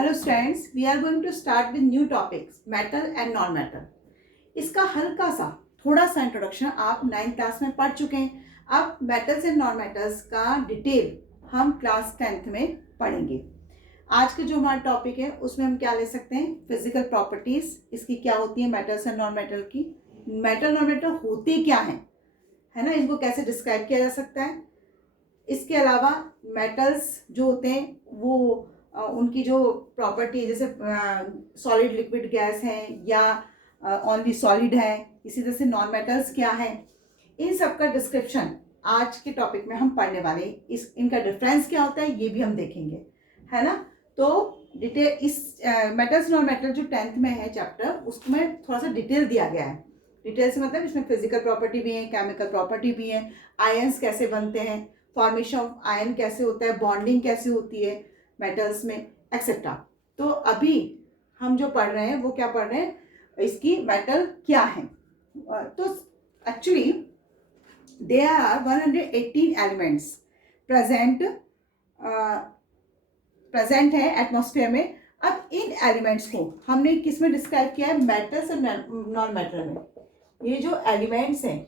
Hello students, we are going to start with new topics metal and non metal. इसका हल्का सा थोड़ा सा इंट्रोडक्शन आप 9th क्लास में पढ़ चुके हैं। अब मेटल्स एंड नॉन मेटल्स का डिटेल हम क्लास 10th में पढ़ेंगे। आज के जो हमारा टॉपिक है उसमें हम क्या ले सकते हैं, फिजिकल प्रॉपर्टीज इसकी क्या होती है, मेटल्स एंड नॉन मेटल की, मेटल नॉन मेटल होते क्या हैं, है ना, इनको कैसे डिस्क्राइब किया जा सकता है। इसके अलावा मेटल्स जो होते हैं वो उनकी जो प्रॉपर्टी, जैसे सॉलिड लिक्विड गैस है या ओनली सॉलिड है, इसी तरह से नॉन मेटल्स क्या है, इन सब का डिस्क्रिप्शन आज के टॉपिक में हम पढ़ने वाले हैं। इस इनका डिफरेंस क्या होता है ये भी हम देखेंगे, है ना। तो डिटेल इस मेटल्स नॉन मेटल जो 10th में है चैप्टर, उसमें थोड़ा सा डिटेल दिया गया है। डिटेल से मतलब इसमें फिजिकल प्रॉपर्टी भी है, केमिकल प्रॉपर्टी भी है, आयंस कैसे बनते हैं, फॉर्मेशन ऑफ आयन कैसे होता है, बॉन्डिंग कैसे होती है मेटल्स में, एक्सेट्रा। तो अभी हम जो पढ़ रहे हैं वो क्या पढ़ रहे हैं, इसकी मेटल क्या है। तो actually there are 118 elements present है एटमॉस्फेयर में। अब इन एलिमेंट्स को हमने किस में डिस्क्राइब किया है, मेटल्स और नॉन मेटल में। ये जो एलिमेंट्स हैं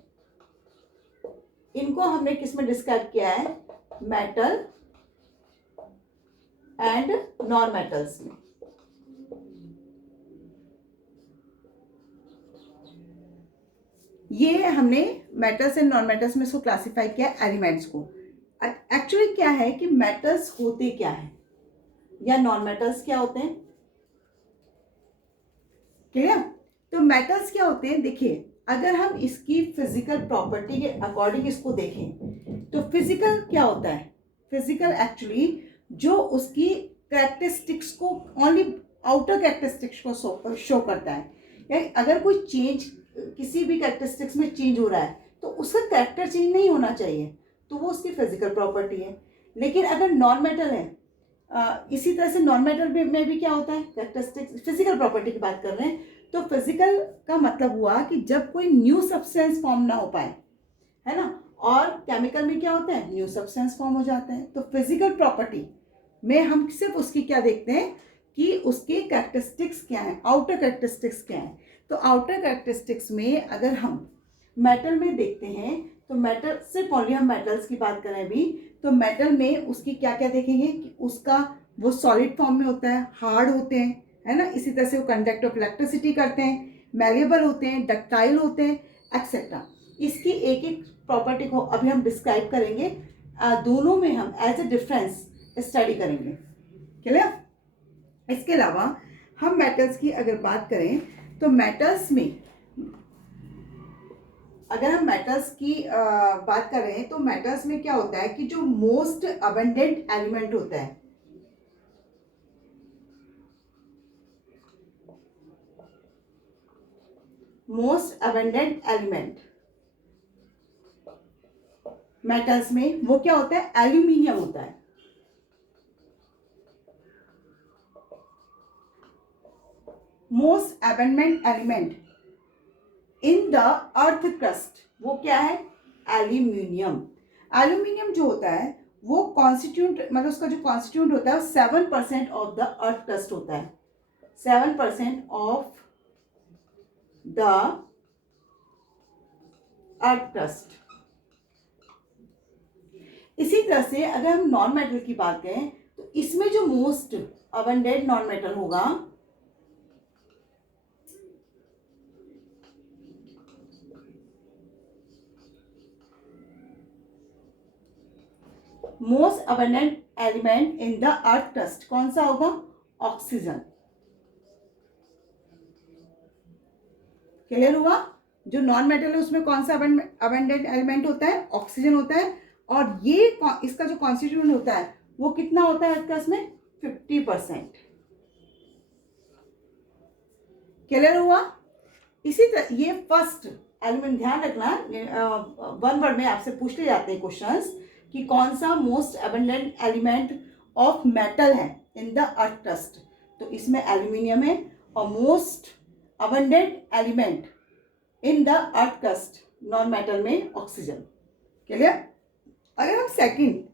इनको हमने किस में डिस्क्राइब किया है, मेटल एंड नॉन मेटल्स में। ये हमने मेटल्स एंड नॉन मेटल्स में इसको क्लासिफाई किया एलिमेंट्स को। एक्चुअली क्या है कि मेटल्स होते क्या है या नॉन मेटल्स क्या होते हैं, क्लियर। तो मेटल्स क्या होते हैं, देखिए अगर हम इसकी फिजिकल प्रॉपर्टी के अकॉर्डिंग इसको देखें तो फिजिकल क्या होता है, फिजिकल एक्चुअली जो उसकी कैरेक्टरिस्टिक्स को, ओनली आउटर कैरेक्टरिस्टिक्स को शो करता है। यानी अगर कोई चेंज किसी भी कैरेक्टरिस्टिक्स में चेंज हो रहा है तो उसका कैरेक्टर चेंज नहीं होना चाहिए, तो वो उसकी फिजिकल प्रॉपर्टी है। लेकिन अगर नॉन मेटल है, इसी तरह से नॉन मेटल में भी क्या होता है, कैरेक्टरिस्टिक्स, फिजिकल प्रॉपर्टी की बात कर रहे हैं। तो फिजिकल का मतलब हुआ कि जब कोई न्यू सब्सटेंस फॉर्म ना हो पाए, है ना, और केमिकल में क्या होता है, न्यू सब्सटेंस फॉर्म हो जाते हैं। तो फिजिकल प्रॉपर्टी में हम सिर्फ उसकी क्या देखते हैं कि उसके कैरेक्टरिस्टिक्स क्या हैं, आउटर कैरेक्टरिस्टिक्स क्या हैं। तो आउटर कैरेक्टरिस्टिक्स में अगर हम मेटल में देखते हैं तो मेटल, सिर्फ ओनली हम मेटल्स की बात करें अभी, तो मेटल में उसकी क्या क्या देखेंगे कि उसका वो सॉलिड फॉर्म में होता है, हार्ड होते हैं, है ना, इसी तरह से वो कंडक्ट ऑफ इलेक्ट्रिसिटी करते हैं, मैलिएबल होते हैं, डक्टाइल होते हैं, एक्सेट्रा। इसकी एक एक प्रॉपर्टी को अभी हम डिस्क्राइब करेंगे, दोनों में हम एज ए डिफरेंस स्टडी करेंगे, क्लियर। इसके अलावा हम मेटल्स की अगर बात करें तो मेटल्स में, अगर हम मेटल्स की बात कर रहे हैं तो मेटल्स में क्या होता है कि जो मोस्ट अबंडेंट एलिमेंट होता है, मोस्ट अबंडेंट एलिमेंट मेटल्स में वो क्या होता है, एल्यूमिनियम होता है। Most abundant element in the earth crust वो क्या है, एल्यूमिनियम। एल्यूमिनियम जो होता है वो कॉन्स्टिट्यूट, मतलब उसका जो कॉन्स्टिट्यूट होता है 7% ऑफ द अर्थ क्रस्ट होता है, 7% ऑफ द अर्थ क्रस्ट। इसी तरह से अगर हम नॉन मेटल की बात करें तो इसमें जो मोस्ट अबंडेंट नॉन मेटल होगा most abundant element in the earth crust कौन सा होगा, ऑक्सीजन। क्लियर हुआ। जो नॉन मेटल है उसमें कौन सा अबंडेंट एलिमेंट होता है, ऑक्सीजन होता है। और ये इसका जो कॉन्स्टिट्यूएंट होता है वो कितना होता है अर्थ क्रस्ट में, 50%। क्लियर हुआ। इसी तरह ये फर्स्ट एलिमेंट, ध्यान रखना, वन वर्ड में आपसे पूछ ले जाते हैं क्वेश्चंस कि कौन सा most abundant element of metal है इन द अर्थ क्रस्ट, तो इसमें एल्यूमिनियम है। और most abundant element in the earth crust non metal में ऑक्सीजन, क्लियर। अगर हम सेकंड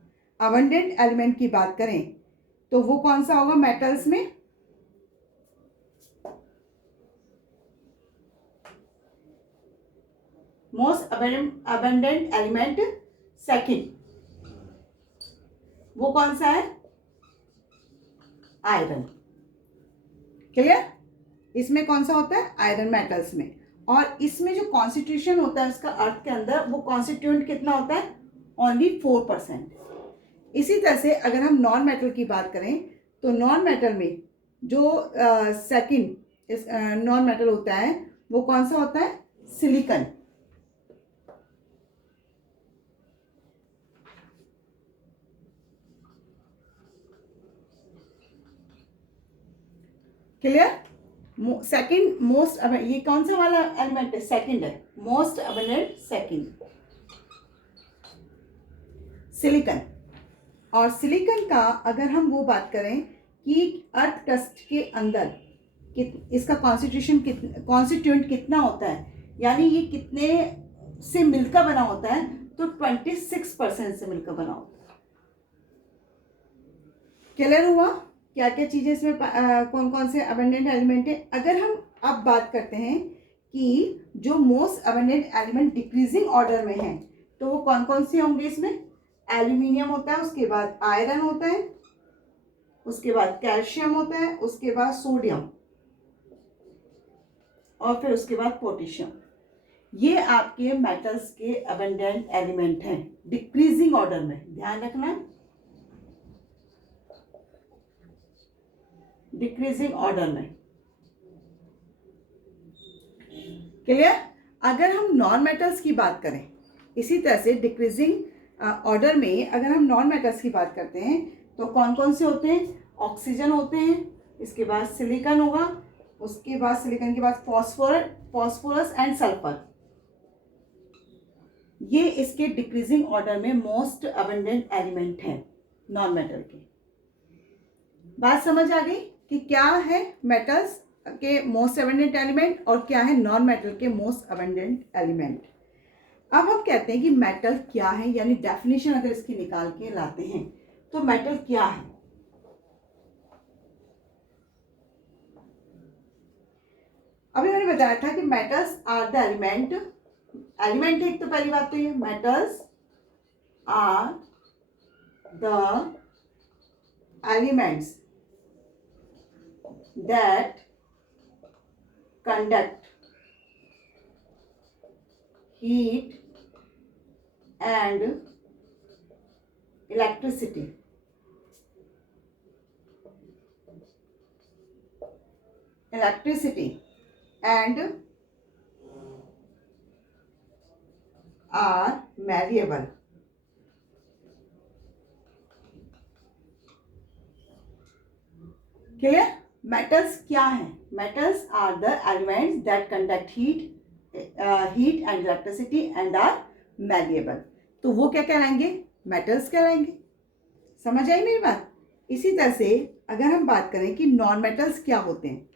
अबंडेंट एलिमेंट की बात करें तो वो कौन सा होगा मेटल्स में, मोस्ट अबंडेंट एलिमेंट सेकंड, वो कौन सा है? आयरन। क्लियर? इसमें कौन सा होता है? आयरन मेटल्स में। और इसमें जो कॉन्स्टिट्यूशन होता है उसका अर्थ के अंदर, वो कॉन्स्टिट्यूएंट कितना होता है? ओनली 4%। इसी तरह से अगर हम नॉन मेटल की बात करें तो नॉन मेटल में जो सेकंड नॉन मेटल होता है वो कौन सा होता है? सिलिकॉन। क्लियर? सेकंड मोस्ट, ये कौन सा वाला एलिमेंट है? सेकंड है, मोस्ट अबंडेंट सेकंड सिलिकॉन। और सिलिकॉन का अगर हम वो बात करें कि अर्थ क्रस्ट के अंदर इसका कॉन्स्टिट्यूएंट कितना होता है, यानी ये कितने से मिलकर बना होता है, तो 26% से मिलकर बना होता है। क्लियर हुआ? क्या क्या चीज़ें इसमें कौन कौन से अबंडेंट एलिमेंट है? अगर हम अब बात करते हैं कि जो most abundant element decreasing order में है, तो वो कौन कौन से होंगे इसमें? एल्यूमिनियम होता है, उसके बाद आयरन होता है, उसके बाद कैल्शियम होता है, उसके बाद सोडियम, और फिर उसके बाद पोटेशियम। ये आपके मेटल्स के अबंडेंट एलिमेंट हैं डिक्रीजिंग ऑर्डर में, ध्यान रखना, डिक्रीजिंग ऑर्डर में। क्लियर? अगर हम नॉन मेटल्स की बात करें, इसी तरह से डिक्रीजिंग ऑर्डर में अगर हम नॉन मेटल्स की बात करते हैं तो कौन कौन से होते हैं? ऑक्सीजन होते हैं, इसके बाद सिलिकॉन होगा, उसके बाद सिलिकॉन के बाद फॉस्फोरस एंड सल्फर। ये इसके डिक्रीजिंग ऑर्डर में मोस्ट अबंडेंट एलिमेंट हैं नॉन मेटल के। बात समझ आ गई कि क्या है मेटल्स के मोस्ट अबंडेंट एलिमेंट और क्या है नॉन मेटल के मोस्ट अबंडेंट एलिमेंट। अब हम कहते हैं कि मेटल क्या है, यानी डेफिनेशन अगर इसकी निकाल के लाते हैं तो मेटल क्या है? अभी मैंने बताया था कि मेटल्स आर द एलिमेंट है, एक तो पहली बात तो ये metals are the elements that conduct heat and electricity. And are malleable. Clear? Metals क्या हैं? Metals are the elements that conduct heat and electricity and are malleable. तो वो क्या कहलाएंगे? मेटल्स कहलाएंगे। समझ आई मेरी बात? इसी तरह से अगर हम बात करें कि नॉन मेटल्स क्या होते हैं,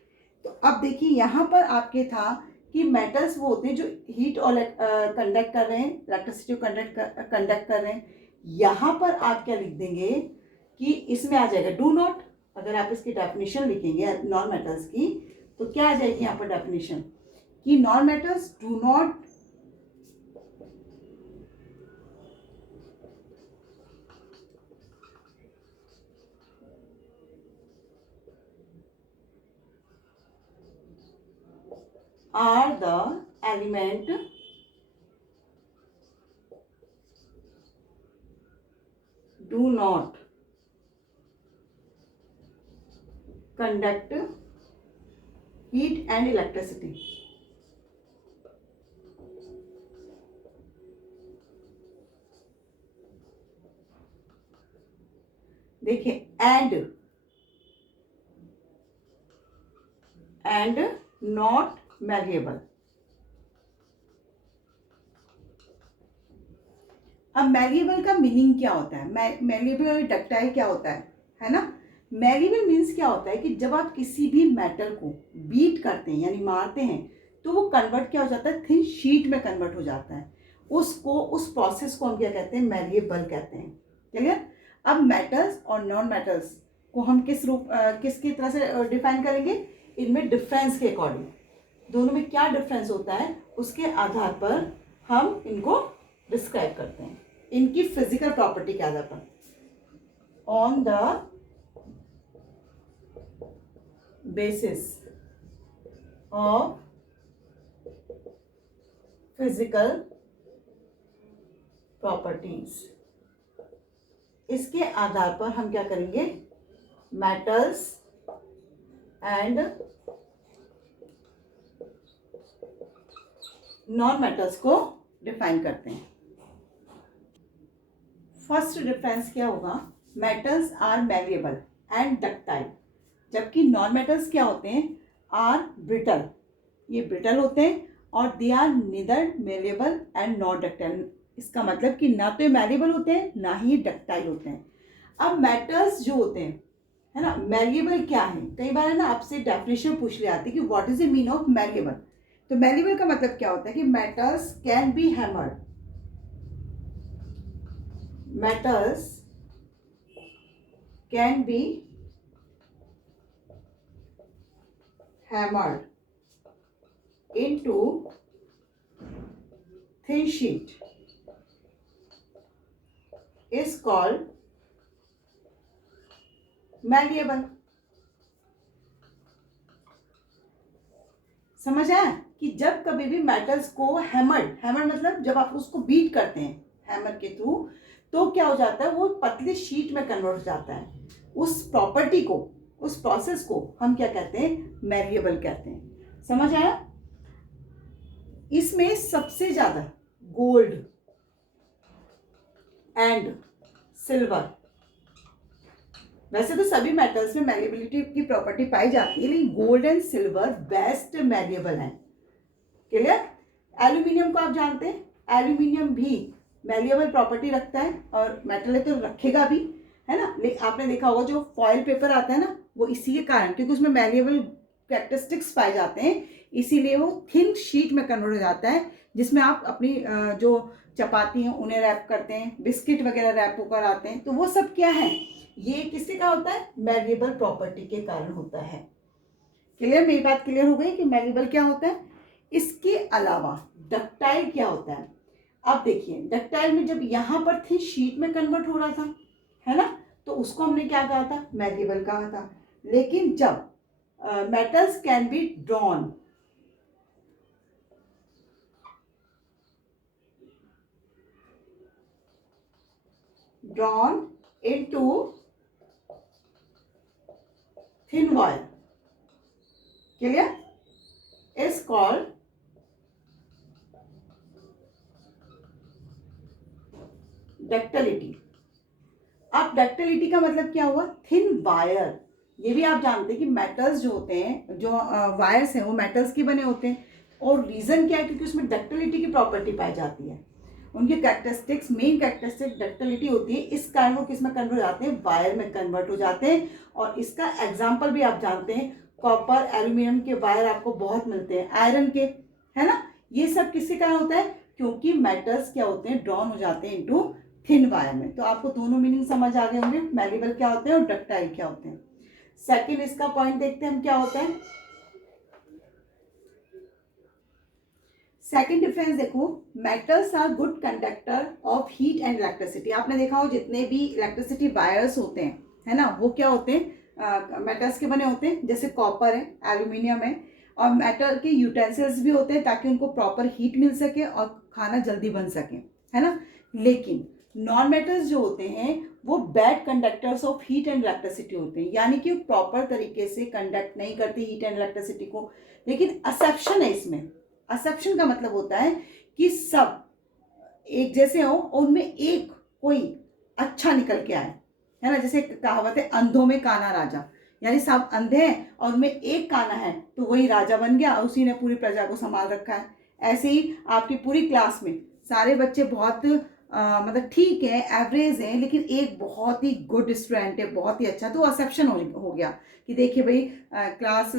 तो अब देखिए यहाँ पर आपके था कि मेटल्स वो होते हैं जो हीट और कंडक्ट कर रहे हैं, इलेक्ट्रिसिटी को कंडक्ट कर रहे हैं। यहाँ पर आप क्या लिख देंगे कि इसमें आ जाएगा डू नॉट। अगर आप इसकी डेफिनेशन लिखेंगे नॉन मेटल्स की तो क्या आ जाएगी यहाँ पर डेफिनेशन कि non metals do not are the element do not conduct heat and electricity. देखिए and not malleable. अब मैलिएबल का मीनिंग क्या होता है? मैलिएबल और डक्टाइल क्या होता है ना? मैलिएबल मीन्स क्या होता है कि जब आप किसी भी मेटल को बीट करते हैं यानी मारते हैं तो वो कन्वर्ट क्या हो जाता है? थिन शीट में कन्वर्ट हो जाता है। उस प्रोसेस को हम क्या कहते हैं? मैलिएबल कहते हैं। क्लियर? अब मेटल्स और नॉन मेटल्स को हम किसकी तरह से डिफाइन करेंगे? इनमें डिफरेंस के अकॉर्डिंग, दोनों में क्या डिफरेंस होता है उसके आधार पर हम इनको डिस्क्राइब करते हैं इनकी फिजिकल प्रॉपर्टी के आधार पर। On the basis of physical properties, इसके आधार पर हम क्या करेंगे, मेटल्स एंड नॉन मेटल्स को डिफाइन करते हैं। फर्स्ट डिफरेंस क्या होगा, metals are malleable and ductile, जबकि नॉन मेटल्स क्या होते हैं, आर ब्रिटल, ये ब्रिटल होते हैं और they are neither malleable and not ductile. इसका मतलब कि ना तो ये मैलिएबल होते हैं ना ही डक्टाइल होते हैं। अब मेटल्स जो होते हैं, है ना, मैलिएबल क्या है, कई बार है ना आपसे डेफिनेशन पूछ ले आती है कि what is the mean of malleable. तो मैलिएबल का मतलब क्या होता है कि metals can be hammered, metals can be hammered into thin sheet is called malleable। समझ आया कि जब कभी भी मेटल्स को हैमर मतलब जब आप उसको बीट करते हैं हैमर के थ्रू, तो क्या हो जाता है, वो पतली शीट में कन्वर्ट हो जाता है। उस प्रॉपर्टी को, उस प्रोसेस को हम क्या कहते हैं, मैलिएबल कहते हैं। समझ आया। इसमें सबसे ज्यादा गोल्ड एंड सिल्वर, वैसे तो सभी मेटल्स में मैलिएबिलिटी की प्रॉपर्टी पाई जाती है, लेकिन gold and silver best malleable हैं। क्लियर। एल्यूमिनियम को आप जानते हैं, एल्यूमिनियम भी मैलिएबल प्रॉपर्टी रखता है और मेटल है तो रखेगा भी, है ना। लेकिन आपने देखा होगा जो फॉयल पेपर आता है ना, वो इसी के कारण, क्योंकि उसमें मैलिएबल कैरेक्टरिस्टिक्स पाए जाते हैं, इसीलिए वो थिन शीट में कन्वर्ट हो जाता है, जिसमें आप अपनी जो चपाती हैं उन्हें रैप करते हैं, बिस्किट वगैरह रैप होकर आते हैं, तो वो सब क्या है, ये किससे का होता है, मैलिएबल प्रॉपर्टी के कारण होता है। क्लियर, मेरी बात क्लियर हो गई कि मैलिएबल क्या होता है। इसके अलावा डक्टाइल क्या होता है। अब देखिए डक्टाइल में जब यहाँ पर थिन शीट में कन्वर्ट हो रहा था, है ना, तो उसको हमने क्या कहा था, मैलिएबल कहा था। लेकिन जब metals can be drawn into thin wire, clear, is called ductility. अब डक्टिलिटी का मतलब क्या हुआ, थिन वायर। ये भी आप जानते हैं कि मेटल्स जो होते हैं, जो वायर्स हैं, वो मेटल्स के बने होते हैं, और रीजन क्या है, क्योंकि उसमें डक्टिलिटी की प्रॉपर्टी पाई जाती है। उनकी कैरेक्टरिस्टिक्स, मेन कैरेक्टरिस्टिक डक्टिलिटी होती है, इस कारण वो किस में कन्वर्ट हो जाते हैं, वायर में कन्वर्ट हो जाते हैं। और इसका एग्जाम्पल भी आप जानते हैं, कॉपर, एल्यूमिनियम के वायर आपको बहुत मिलते हैं, आयरन के, है ना। ये सब किसके कारण होता है, क्योंकि मेटल्स क्या होते हैं, ड्रॉन हो जाते हैं इनटू थिन वायर में। तो आपको दोनों मीनिंग समझ आ गए होंगे, मैलिएबल क्या होते हैं और डक्टाइल क्या होते हैं। सेकंड इसका पॉइंट देखते हैं हम क्या होता है। सेकंड डिफरेंस देखो, metals are good conductor of heat and electricity. आपने देखा हो जितने भी इलेक्ट्रिसिटी वायर्स होते हैं, है ना, वो क्या होते हैं, मेटल्स के बने होते हैं, जैसे कॉपर है, एल्यूमिनियम है, और मेटल के यूटेंसिल्स भी होते हैं ताकि उनको प्रॉपर हीट मिल सके और खाना जल्दी बन सके, है ना। लेकिन नॉन मेटल्स जो होते हैं वो bad conductors of heat and electricity होते हैं, यानी कि प्रॉपर तरीके से कंडक्ट नहीं करते हीट एंड इलेक्ट्रिसिटी को। लेकिन एक्सेप्शन है इसमें। एक्सेप्शन का मतलब होता है कि सब एक जैसे हो और उनमें एक कोई अच्छा निकल के आए, है ना। जैसे कहावत है, अंधों में काना राजा, यानी सब अंधे हैं और उनमें एक काना है तो वही राजा बन गया और उसी ने पूरी प्रजा को संभाल रखा है। ऐसे ही आपकी पूरी क्लास में सारे बच्चे बहुत मतलब ठीक है, एवरेज है, लेकिन एक बहुत ही गुड स्टूडेंट है, बहुत ही अच्छा, तो एक्सेप्शन हो गया कि देखिए भाई क्लास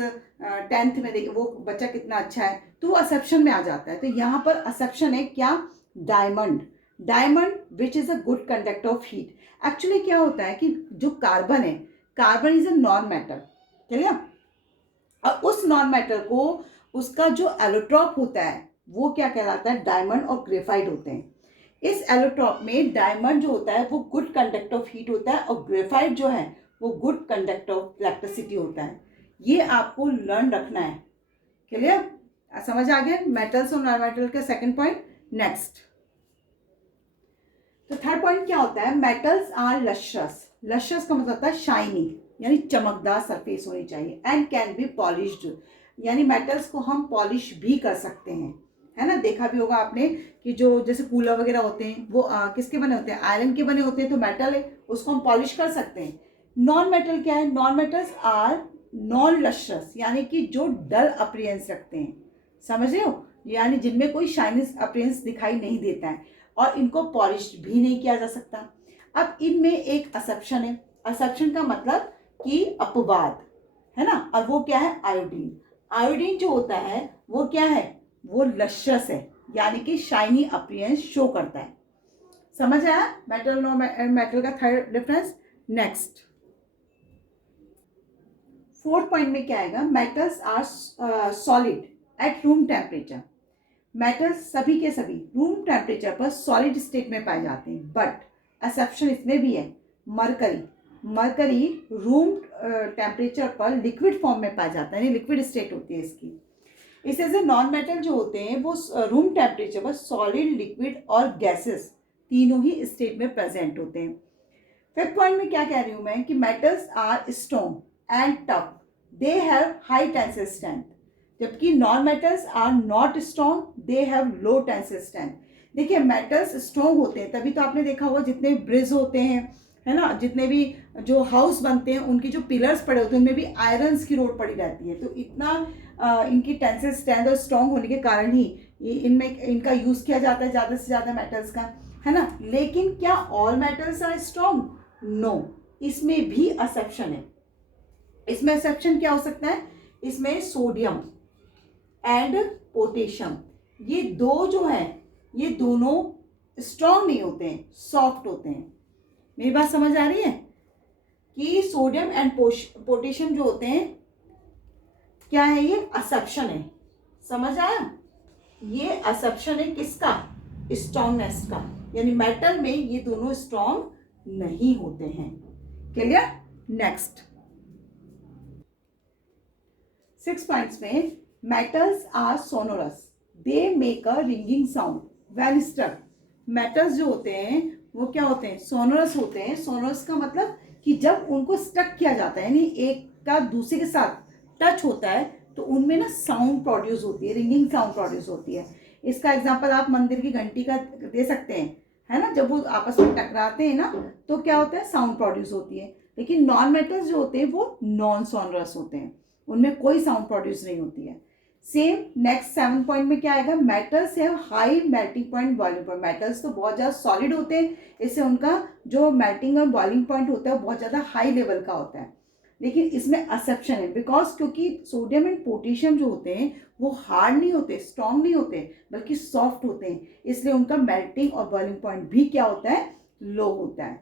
10th में देखिए वो बच्चा कितना अच्छा है, तो वो एक्सेप्शन में आ जाता है। तो यहाँ पर एक्सेप्शन है क्या, diamond. Diamond which is a good conductor of heat. Actually क्या होता है कि जो कार्बन है, carbon is a non matter, चलिए, और उस नॉन मैटर को उसका जो एलोट्रॉप होता है वो क्या कहलाता है, डायमंड और ग्रेफाइट होते हैं। इस एलोट्रॉप में डायमंड जो होता है वो गुड कंडक्टर ऑफ हीट होता है और ग्रेफाइट जो है वो गुड कंडक्टर ऑफ इलेक्ट्रिसिटी होता है। ये आपको लर्न रखना है। क्लियर, समझ आ गया मेटल्स और नॉन मेटल का सेकंड पॉइंट। नेक्स्ट, तो थर्ड पॉइंट क्या होता है, मेटल्स आर लस्ट्रस। लस्ट्रस का मतलब होता है शाइनी, यानी चमकदार सरफेस होनी चाहिए, एंड कैन बी पॉलिश्ड, यानी मेटल्स को हम पॉलिश भी कर सकते हैं, है ना। देखा भी होगा आपने कि जो जैसे कूलर वगैरह होते हैं वो किसके बने होते हैं, आयरन के बने होते हैं, तो मेटल है, उसको हम पॉलिश कर सकते हैं। नॉन मेटल क्या है, non metals are non lustrous, यानी कि जो डल अपीयरेंस रखते हैं, समझ रहे हो, यानी जिनमें कोई शाइनिस अपीयरेंस दिखाई नहीं देता है और इनको पॉलिश भी नहीं किया जा सकता। अब इनमें एक असप्शन है, असप्शन का मतलब कि अपवाद, है ना, और वो क्या है, आयोडीन। आयोडीन जो होता है वो क्या है, वो लस्ट्रस है, यानी कि शाइनी अपीयरेंस शो करता है। समझ आया मेटल नो मेटल का third difference. Next, fourth point में क्या आएगा, metals are solid at room temperature. Metals सभी के सभी रूम टेम्परेचर पर सॉलिड स्टेट में पाए जाते हैं, बट एक्सेप्शन इसमें भी है, मरकरी। मरकरी रूम टेम्परेचर पर लिक्विड फॉर्म में पाया जाता है, यानी लिक्विड स्टेट होती है इसकी। इससे से नॉन मेटल जो होते हैं वो रूम टेम्परेचर पर सॉलिड, लिक्विड और गैसेस तीनों ही स्टेट में प्रेजेंट होते हैं। फिफ्थ पॉइंट में क्या कह रही हूं मैं कि metals are strong and tough, they have high tensile strength, जबकि non metals are not strong, they have low tensile strength. देखिए मेटल्स स्ट्रॉन्ग होते हैं, तभी तो आपने देखा होगा जितने ब्रिज होते हैं, है ना, जितने भी जो हाउस बनते हैं उनकी जो पिलर्स पड़े होते हैं उनमें भी आयरन्स की रोड पड़ी रहती है, तो इतना इनकी टेंसिल स्ट्रेंथ और स्ट्रॉन्ग होने के कारण ही इनमें इनका यूज़ किया जाता है ज़्यादा से ज़्यादा मेटल्स का, है ना। लेकिन क्या all metals are strong, no, इसमें भी एक्सेप्शन है। इसमें एक्सेप्शन क्या हो सकता है, इसमें सोडियम एंड पोटेशियम, ये दो जो है ये दोनों स्ट्रॉन्ग नहीं होते हैं, सॉफ्ट होते हैं। मेरी बात समझ आ रही है कि सोडियम एंड पोटेशियम जो होते हैं क्या है, ये एक्सेप्शन है। समझ आया, ये एक्सेप्शन है किसका, स्ट्रॉन्गनेस का, यानी मेटल में ये दोनों स्ट्रॉन्ग नहीं होते हैं। क्लियर। नेक्स्ट, 6 पॉइंट्स में metals are sonorous, they make a ringing sound when struck. Metals जो होते हैं वो क्या होते हैं, सोनोरस होते हैं। सोनोरस का मतलब कि जब उनको स्ट्रक किया जाता है, यानी एक का दूसरे के साथ टच होता है, तो उनमें ना साउंड प्रोड्यूस होती है, रिंगिंग साउंड प्रोड्यूस होती है। इसका एग्जांपल आप मंदिर की घंटी का दे सकते हैं, है ना, जब वो आपस में टकराते हैं ना तो क्या होता है, साउंड प्रोड्यूस होती है। लेकिन नॉन मेटल्स जो होते हैं वो नॉन सोनरस होते हैं, उनमें कोई साउंड प्रोड्यूस नहीं होती है। सेम नेक्स्ट 7 पॉइंट में क्या आएगा, metals have high melting point, boiling point. Metals तो बहुत ज़्यादा सॉलिड होते हैं, इससे उनका जो मेल्टिंग और बॉइलिंग पॉइंट होता है वो बहुत ज़्यादा हाई लेवल का होता है। लेकिन इसमें एक्सेप्शन है, बिकॉज क्योंकि सोडियम एंड पोटेशियम जो होते हैं वो हार्ड नहीं होते, स्ट्रॉन्ग नहीं होते, बल्कि सॉफ्ट होते हैं, इसलिए उनका मेल्टिंग और बॉइलिंग पॉइंट भी क्या होता है, लो होता है।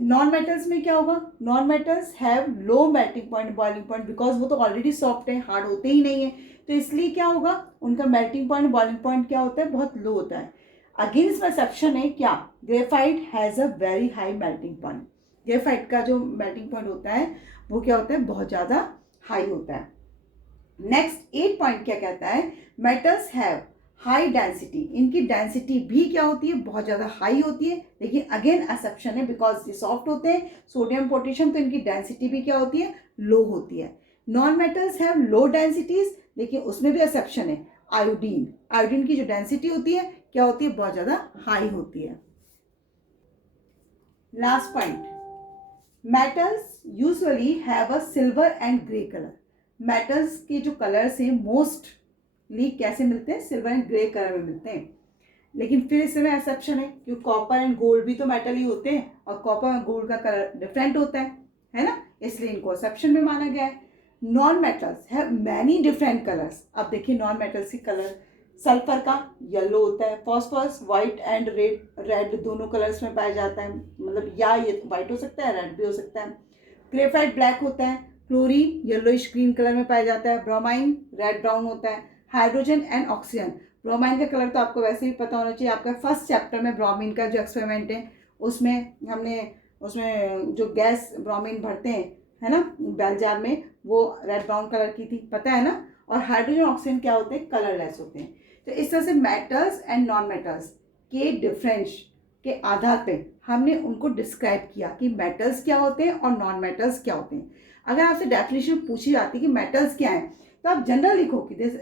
नॉन मेटल्स में क्या होगा, non metals have low melting point, boiling point, because वो तो ऑलरेडी सॉफ्ट है, हार्ड होते ही नहीं है, तो इसलिए क्या होगा, उनका मेल्टिंग पॉइंट, बॉइलिंग पॉइंट क्या होता है, बहुत लो होता है। अगेंस्ट एक्सेप्शन है क्या, graphite has a very high melting point. Graphite का जो मेल्टिंग पॉइंट होता है वो क्या होता है, बहुत ज़्यादा हाई होता है। नेक्स्ट 8 पॉइंट क्या कहता है, मेटल्स हैव हाई डेंसिटी, इनकी डेंसिटी भी क्या होती है, बहुत ज़्यादा हाई होती है। लेकिन अगेन एक्सेप्शन है, बिकॉज ये सॉफ्ट होते हैं, सोडियम पोटेशियम, तो इनकी डेंसिटी भी क्या होती है, लो होती है। Non metals have low densities, लेकिन उसमें भी एक्सेप्शन है, आयोडीन। आयोडीन की जो डेंसिटी होती है क्या होती है, बहुत ज़्यादा हाई होती है। Last point, metals usually have a silver and grey colour. Metals के जो कलर्स हैं मोस्टली कैसे मिलते हैं, सिल्वर एंड ग्रे कलर में मिलते हैं। लेकिन फिर इसमें एक्सेप्शन है, क्योंकि कॉपर एंड गोल्ड भी तो मेटल ही होते हैं, और कॉपर और गोल्ड का कलर डिफरेंट होता है ना, इसलिए इनको एक्सेप्शन में माना गया है। Non metals have many different colours. अब देखिए नॉन मेटल्स के कलर, सल्फर का येलो होता है, फॉस्फोरस वाइट एंड रेड दोनों कलर्स में पाया जाता है, मतलब या ये वाइट हो सकता है, रेड भी हो सकता है। ग्रेफाइट ब्लैक होता है, क्लोरीन येलोइश ग्रीन कलर में पाया जाता है, ब्रोमाइन रेड ब्राउन होता है, हाइड्रोजन एंड ऑक्सीजन ब्रोमाइन का कलर तो आपको वैसे भी पता होना चाहिए, आपका फर्स्ट चैप्टर में ब्रोमीन का जो एक्सपेरिमेंट है उसमें हमने उसमें जो गैस ब्रोमीन भरते हैं है ना बेल जार में, वो रेड ब्राउन कलर की थी, पता है ना। और हाइड्रोजन ऑक्सीजन क्या होते हैं, कलरलेस होते हैं। तो इस तरह से मेटल्स एंड नॉन मेटल्स के डिफरेंस के आधार पे हमने उनको डिस्क्राइब किया कि मेटल्स क्या होते हैं और नॉन मेटल्स क्या होते हैं। अगर आपसे डेफिनेशन पूछी जाती है कि मेटल्स क्या है, तो आप जनरल लिखो कि this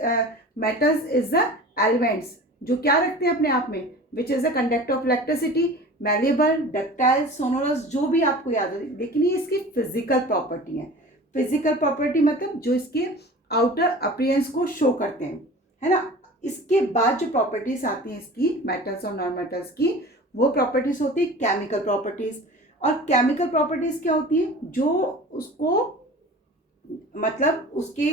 metals is the elements जो क्या रखते हैं अपने आप में, which is the conductor of electricity, malleable, ductile, sonorous, जो भी आपको याद हो। लेकिन ये इसकी फिजिकल प्रॉपर्टी है। फिजिकल प्रॉपर्टी मतलब जो इसके आउटर अपीयरेंस को शो करते हैं, है ना। इसके बाद जो प्रॉपर्टीज आती हैं इसकी मेटल्स और नॉन मेटल्स की, वो प्रॉपर्टीज होती है केमिकल प्रॉपर्टीज। और केमिकल प्रॉपर्टीज क्या होती है, जो उसको मतलब उसके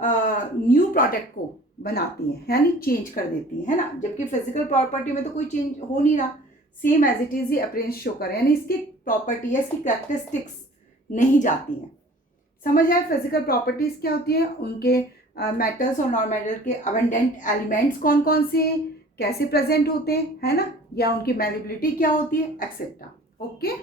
न्यू प्रोडक्ट को बनाती हैं, यानी चेंज कर देती है ना। जबकि फिजिकल प्रॉपर्टी में तो कोई चेंज हो नहीं रहा, सेम एज इट इज ही अपीयरेंस शो कर, यानी इसकी प्रॉपर्टी या इसकी कैरेक्टरिस्टिक्स नहीं जाती हैं। समझ आए फिजिकल प्रॉपर्टीज क्या होती है, उनके मेटल्स और नॉन मेटल के अबंडेंट एलिमेंट्स कौन कौन से हैं, कैसे प्रेजेंट होते हैं, है ना, या उनकी मैलिबिलिटी क्या होती है, एक्सेट्रा। ओके।